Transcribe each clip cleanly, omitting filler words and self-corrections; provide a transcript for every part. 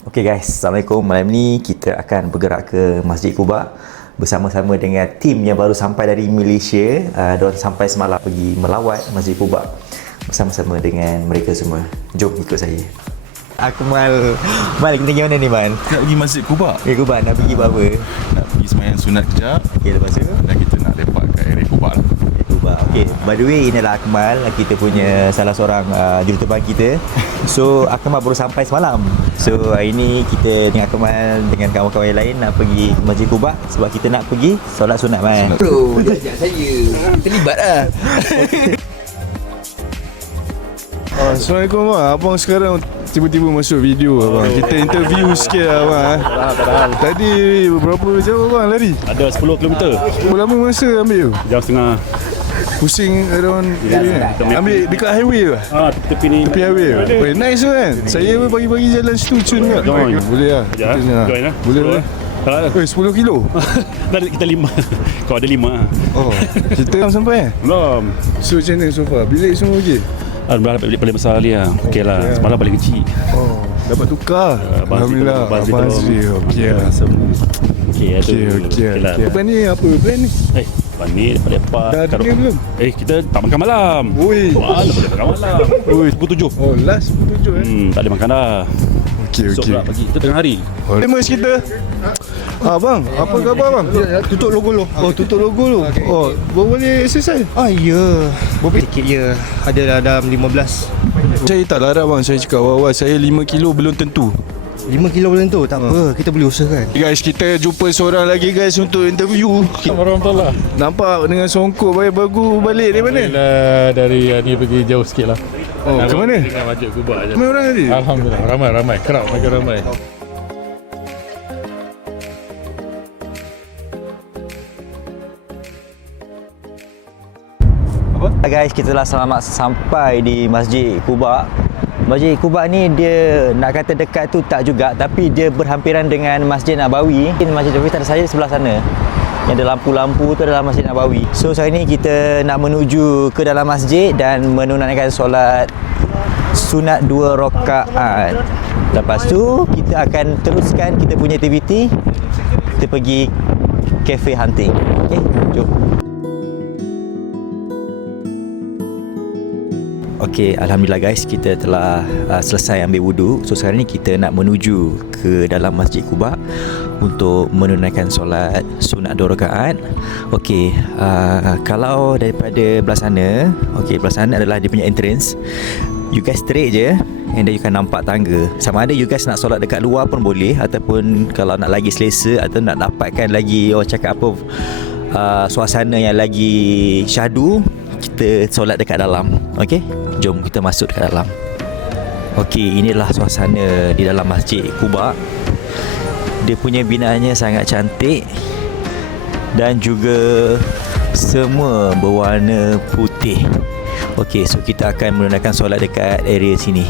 Okay guys, Assalamualaikum. Malam ni kita akan bergerak ke Masjid Quba bersama-sama dengan tim yang baru sampai dari Malaysia. Diorang sampai semalam pergi melawat Masjid Quba bersama-sama dengan mereka semua. Jom ikut saya. Akmal, kita pergi mana ni Man? Nak pergi Masjid Quba. Pergi Quba, nak pergi buat apa? Nak pergi sembahyang sunat kejap. Okay, lepas tu? Dan kita nak lepak kat area Quba lah. Okay, by the way, inilah Akmal, kita punya salah seorang juruterbang kita. So, Akmal baru sampai semalam. So, hari ni kita dengan Akmal dengan kawan-kawan yang lain nak pergi ke Masjid Quba sebab kita nak pergi solat sunat, Man. Bro, dia ajak saya. Terlibat lah. Assalamualaikum abang. Abang sekarang tiba-tiba masuk video abang. Kita interview sikit lah abang. Tadi berapa jauh abang lari? Ada 10 km. Berapa lama masa ambil tu? Jam setengah. Pusing around area ni. Ambil dekat highway lah. Tepi ni. Tepi highway. Weh, nice tu kan? Saya pagi-pagi jalan situ cun kat. Join. Boleh lah. Ya, join lah. Boleh lah. Eh, 10 kilo? Kita 5. Kau ada 5. Oh, kita sampai Belum. So macam mana so far? Bilik semua okey? Alhamdulillah bilik paling besar dia. Okey lah. Semalam paling kecil. Oh, dapat tukar. Alhamdulillah. Abang Azri. Okey lah. Okey lah. Lepas ni apa plan ni? Ni lepak-lepak. Dah dinner belum? Kita tak makan malam. Oi. Wah, tak boleh makan malam. Oi. Pukul 7. Oh, last 7 Tak boleh makan dah. Okey. Esok pula pagi. Kita tengah hari. Famous kita. Bang, apa khabar bang? Tutup logo lu. Oh, tutup logo lu. Oh, boleh exercise? Ya. Berapa sikit je. Ada dalam 15. Saya tak larat bang, saya cakap awal-awal saya 5 kilo belum tentu. 5 kilo belum tu. Tak apa, kita boleh usahakan. Guys, kita jumpa seorang lagi guys untuk interview. Warahmatullah. Nampak dengan songkok bagu balik dari mana? Dari ni pergi jauh sikit lah. Oh, ke mana? Dengan Masjid Quba je. Ramai orang tadi? Alhamdulillah, ramai. Crowd makin ramai. Guys, kita telah selamat sampai di Masjid Quba. Masjid Quba ni dia nak kata dekat tu tak juga, tapi dia berhampiran dengan Masjid Nabawi. Masjid Nabawi tak ada saya sebelah sana. Yang ada lampu-lampu tu adalah Masjid Nabawi. So hari ni kita nak menuju ke dalam masjid dan menunaikan solat sunat 2 rakaat. Lepas tu kita akan teruskan kita punya aktiviti. Kita pergi cafe hunting. Okey, jom. Okey, Alhamdulillah guys, kita telah selesai ambil wudu. So sekarang ni kita nak menuju ke dalam Masjid Quba untuk menunaikan solat sunat 2 rakaat. Okey, kalau daripada belah sana, belah sana adalah dia punya entrance. You guys straight je and then you kan nampak tangga. Sama ada you guys nak solat dekat luar pun boleh, ataupun kalau nak lagi selesa atau nak dapatkan lagi orang cakap apa suasana yang lagi syahdu, kita solat dekat dalam. Okey, jom kita masuk dekat dalam. Okey, inilah suasana di dalam Masjid Quba. Dia punya binaannya sangat cantik dan juga semua berwarna putih. Okey, so kita akan menunaikan solat dekat area sini.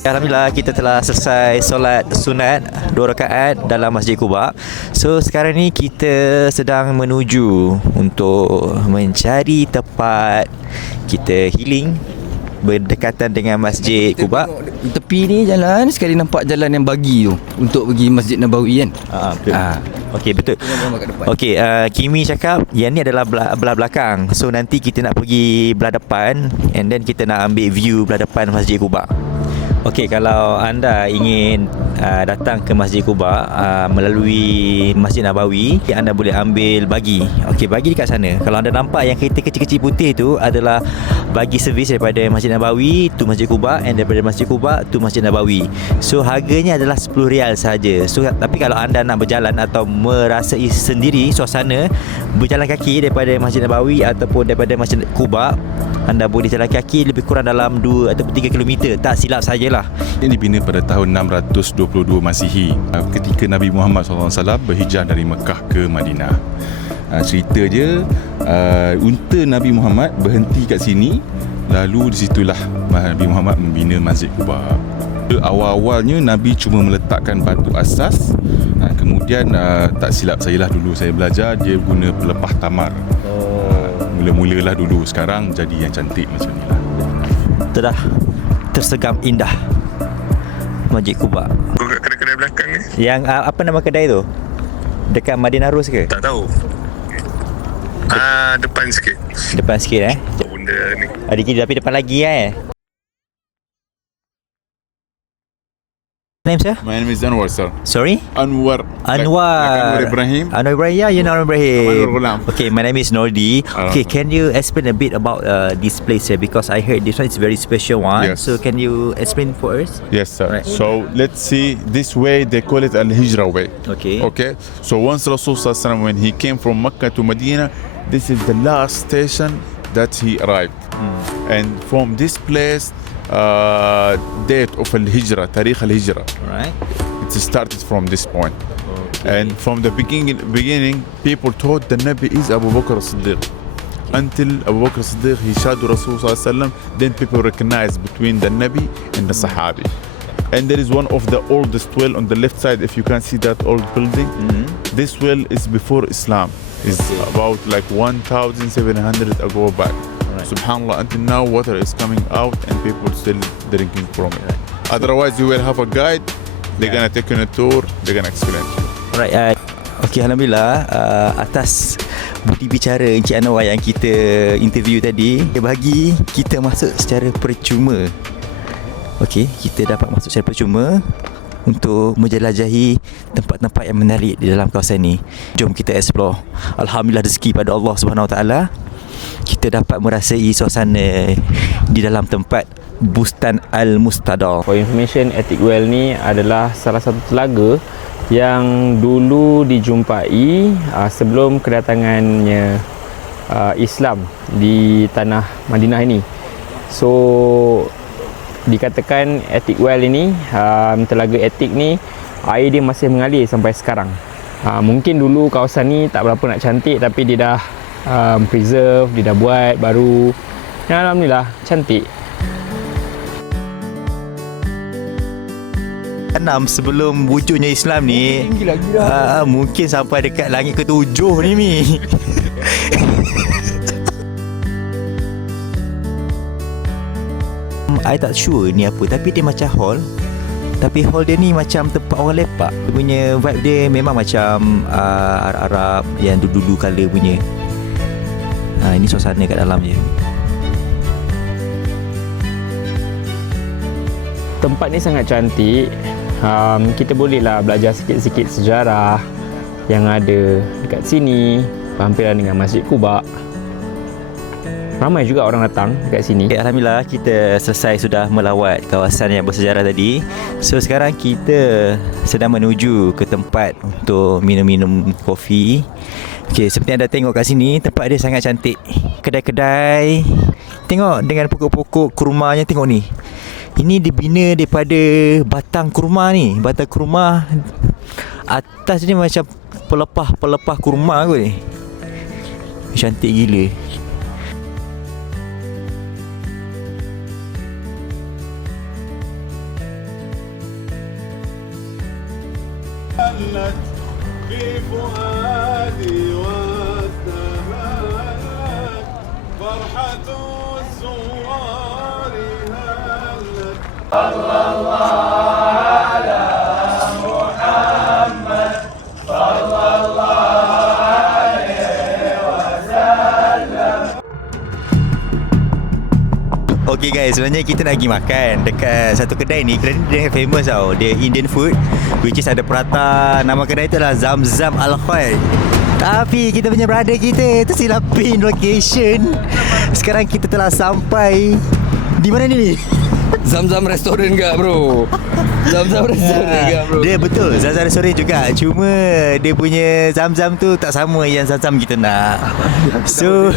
Alhamdulillah, kita telah selesai solat sunat 2 rakaat dalam Masjid Quba. So sekarang ni kita sedang menuju untuk mencari tempat kita healing berdekatan dengan Masjid Quba. Tepi ni jalan, sekali nampak jalan yang bagi tu untuk pergi Masjid Nabawi kan. Betul. Okey, betul. Okey, Kimi cakap yang ni adalah belah belakang. So nanti kita nak pergi belah depan and then kita nak ambil view belah depan Masjid Quba. Okey, kalau anda ingin datang ke Masjid Quba melalui Masjid Nabawi, anda boleh ambil bagi. Okey, bagi dekat sana. Kalau anda nampak yang kereta kecil-kecil putih tu adalah bagi servis daripada Masjid Nabawi to Masjid Quba, and daripada Masjid Quba to Masjid Nabawi. So harganya adalah RM10 saja. So tapi kalau anda nak berjalan atau merasai sendiri suasana berjalan kaki daripada Masjid Nabawi ataupun daripada Masjid Quba, anda boleh jalan kaki lebih kurang dalam 2 atau 3 km. Tak silap sajalah. Ini dibina pada tahun 620 22 Masihi, ketika Nabi Muhammad SAW berhijrah dari Mekah ke Madinah. Cerita je, unta Nabi Muhammad berhenti kat sini, lalu di situlah Nabi Muhammad membina Masjid Quba. Awal-awalnya Nabi cuma meletakkan batu asas, kemudian tak silap saya lah, dulu saya belajar dia guna pelepah tamar. Mula-mulalah dulu, sekarang jadi yang cantik macam ni lah. Sudah tersegam indah Masjid Quba. Kat kedai-kedai belakang ni? Yang apa nama kedai tu? Dekat Madinah Rus ke? Tak tahu. Depan sikit. Depan sikit Benda ni. Tapi depan lagi Name sir? My name is Anwar, sir. Sorry? Anwar. Anwar. Like Anwar Ibrahim. Anwar Ibrahim, yeah, you know Anwar Ibrahim. Anwar Ghulam. Okay, my name is Nordi. Okay, can you explain a bit about this place here? Because I heard this one is a very special one. Yes. So can you explain for us? Yes, sir. Right. So let's see, this way they call it Al-Hijra way. Okay. Okay. So once Rasul Sallallahu Alaihi Wasallam, when he came from Mecca to Medina, this is the last station that he arrived. And from this place, date of Al-Hijra, Tariq Al-Hijra, Alright. it started from this point. And from the beginning, people thought the Nabi is Abu Bakr as-Siddiq. Until Abu Bakr as-Siddiq, he shadowed Rasul Sallallahu Alaihi Wasallam, then people recognize between the Nabi and the Sahabi. And there is one of the oldest well on the left side, if you can see that old building. This well is before Islam. It's about like 1,700 ago back. Subhanallah, until now water is coming out and people still drinking from it. Otherwise you will have a guide, they're gonna take you on a tour, they're gonna explain to you. Alright, okay, Alhamdulillah, atas budi bicara Encik Anwar yang kita interview tadi, dia bagi kita masuk secara percuma. Okay, kita dapat masuk secara percuma untuk menjelajahi tempat-tempat yang menarik di dalam kawasan ni. Jom kita explore. Alhamdulillah, rezeki pada Allah Subhanahu Wa Taala, kita dapat merasai suasana di dalam tempat Bustan Al-Mustadar. For information, Attic Well ni adalah salah satu telaga yang dulu dijumpai sebelum kedatangannya Islam di tanah Madinah ini. So dikatakan Attic Well ini, telaga Attic ni, air dia masih mengalir sampai sekarang. Mungkin dulu kawasan ni tak berapa nak cantik, tapi dia dah preserve, dia dah buat baru. Ya, alhamdulillah cantik. 6 sebelum wujudnya Islam ni, mungkin sampai dekat langit ke-7 ni Mi. I tak sure ni apa, tapi dia macam hall. Tapi hall dia ni macam tempat orang lepak. Dia punya vibe dia memang macam Arab yang dulu-dulu kala punya. Ini suasana kat dalam je. Tempat ni sangat cantik. Kita bolehlah belajar sikit-sikit sejarah yang ada dekat sini, berhampiran dengan Masjid Quba. Ramai juga orang datang dekat sini. Okay, Alhamdulillah, kita selesai sudah melawat kawasan yang bersejarah tadi. So sekarang kita sedang menuju ke tempat untuk minum-minum kopi. Okay, seperti anda tengok kat sini, tempat dia sangat cantik. Kedai-kedai, tengok dengan pokok-pokok kurmanya, tengok ni. Ini dibina daripada batang kurma ni. Batang kurma atas ni macam pelepah kurma kot ni. Cantik gila. Okay guys, sebenarnya kita nak pergi makan dekat satu kedai ni. Kedai ni dia famous tau. Dia Indian food, which is ada prata. Nama kedai tu adalah Zamzam Al-Khair. Tapi kita punya brother kita tersilap pin location. Sekarang kita telah sampai di mana ni? Zamzam Restaurant ke bro? Zam-zam restoran juga bro. Dia betul Zam-zam restoran juga. Cuma dia punya Zam-zam tu tak sama yang Zam-zam kita nak. So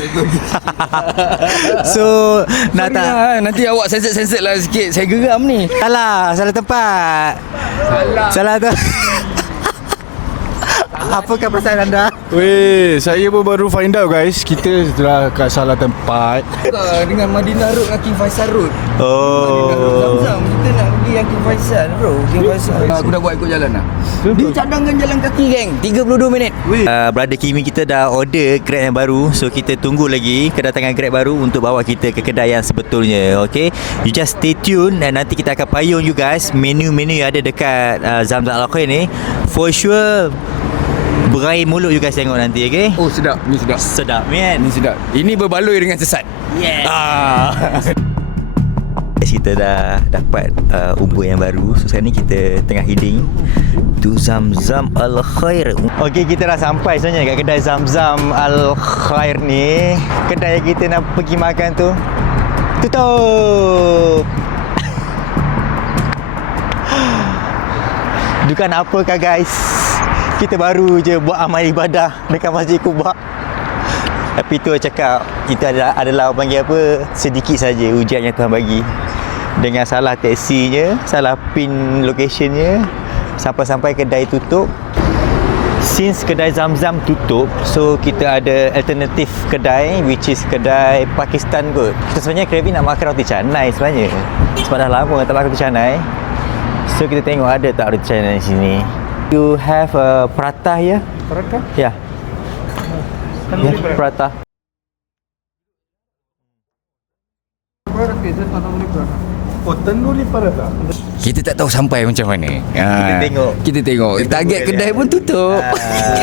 nak Sorry tak lah, nanti awak sensor lah sikit. Saya geram ni. salah tempat. Salah tu. Apakah perasaan anda? Weh, saya pun baru find out guys. Kita telah kat salah tempat. Dengan Madinah Road dengan King Faisal Road. Madinah Road Oh. Zam-zam. Kita nak pergi yang King Faisal bro. King Faisal. Aku dah buat ikut jalan lah. Dia cadangkan jalan kaki geng. 32 minit. Brother Kimi kita dah order Grab yang baru. So kita tunggu lagi kedatangan Grab baru untuk bawa kita ke kedai yang sebetulnya. Okay, you just stay tune dan nanti kita akan payung you guys menu-menu yang ada dekat Zam-zam Al-Khair ni. For sure berair mulut you guys tengok nanti. Okay, Oh sedap. Ni sedap. sedap kan? Ni sedap. Ini berbaloi dengan sesat. Yes. Kita dah dapat ubur yang baru. So sekarang ni kita tengah heading to Zam-zam Al-Khair. Okay, kita dah sampai sebenarnya kat kedai Zam-zam Al-Khair ni. Kedai yang kita nak pergi makan tu tutup. Dukan apakah guys? Kita baru je buat amal ibadah dekat Masjid Quba. Tapi tu cakap itu adalah orang panggil apa, sedikit saja ujian yang Tuhan bagi. Dengan salah taksinya, salah pin locationnya, sampai-sampai kedai tutup. Since kedai Zam-zam tutup, so kita ada alternatif kedai which is kedai Pakistan kot. Kita sebenarnya craving nak makan roti canai sebenarnya. Sebab dah lama tak makan roti canai. So kita tengok ada tak roti canai di sini. You have a prata here? Prata? Yeah. Yeah, prata. Oh, tandoori prata. Kita tak tahu sampai macam mana. Kita tengok. Target kedai pun tutup.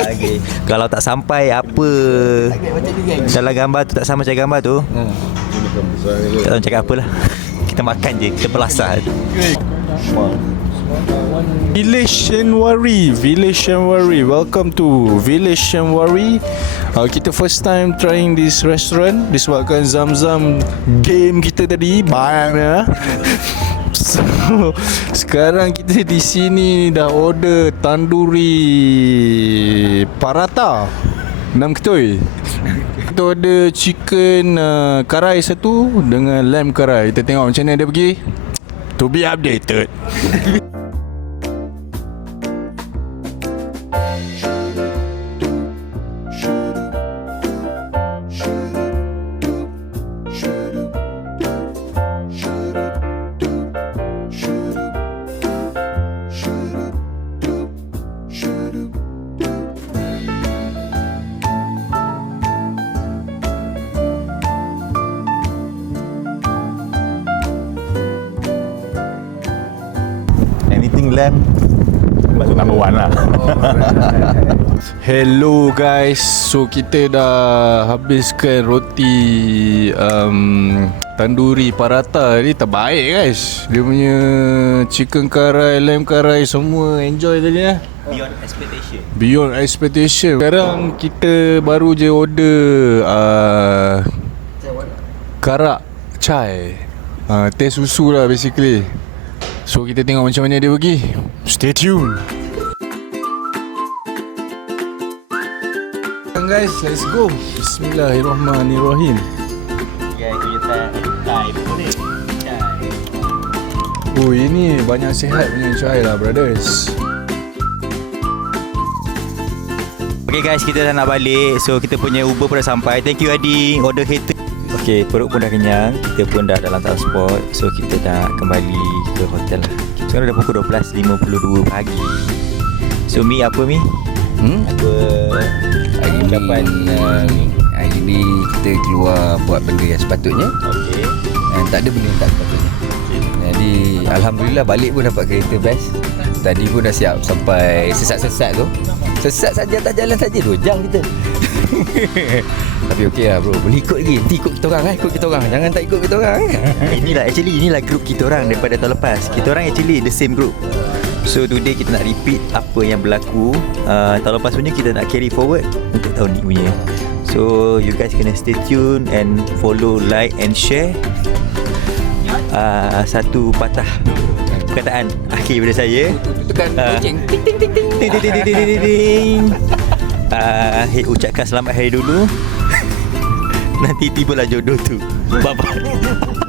Okay. Kalau tak sampai apa dalam gambar tu tak sama macam gambar tu, tak tahu cakap apalah. Kita makan je, kita belasah. Village Shenwari. Welcome to Village Shenwari. Kita first time trying this restaurant disebabkan Zam-zam game kita tadi banyaknya. So sekarang kita di sini dah order tandoori paratha 6 ketui. Kita order chicken karai satu dengan lamb karai. Kita tengok macam mana dia pergi. To be updated. Anything lamb masuk number 1 lah. Hello guys. So kita dah habiskan roti tandoori paratha ni, terbaik guys. Dia punya chicken karai, lamb karai semua enjoy tadi lah. Beyond expectation. Sekarang kita baru je order karak chai, teh susu lah basically. So kita tengok macam mana dia pergi. Stay tuned. Guys, let's go. Bismillahirrahmanirrahim. Oh, ini banyak sihat punya chai lah brothers. Okay guys, kita dah nak balik. So kita punya Uber pun dah sampai. Thank you Adi, order hater. Okay, perut pun dah kenyang. Kita pun dah dalam transport. So kita dah kembali ke hotel lah. Sekarang dah pukul 12.52 pagi. So Mi, apa Mi? Apa ucapan Hari ni kita keluar buat benda yang sepatutnya. Okay. Dan tak ada benda yang tak sepatutnya. Jadi Alhamdulillah balik pun dapat kereta best. Tadi pun dah siap sampai sesat-sesat tu. Sesat saja tak jalan saja 2 jam kita. Tapi okey lah bro, boleh ikut lagi. Nanti ikut kita orang ikut kita orang. Jangan tak ikut kita orang Inilah group kita orang daripada tahun lepas. Kita orang actually the same group. So today kita nak repeat apa yang berlaku tahun lepas punya, kita nak carry forward untuk tahun ni punya. So you guys kena stay tune and follow, like and share. Satu patah perkataan akhir daripada saya. Tekan loceng. Ting ting ting ting. Ding ding ding ding ding ding. Ucapkan selamat hari dulu. Nanti tibalah jodoh tu. Bye bye.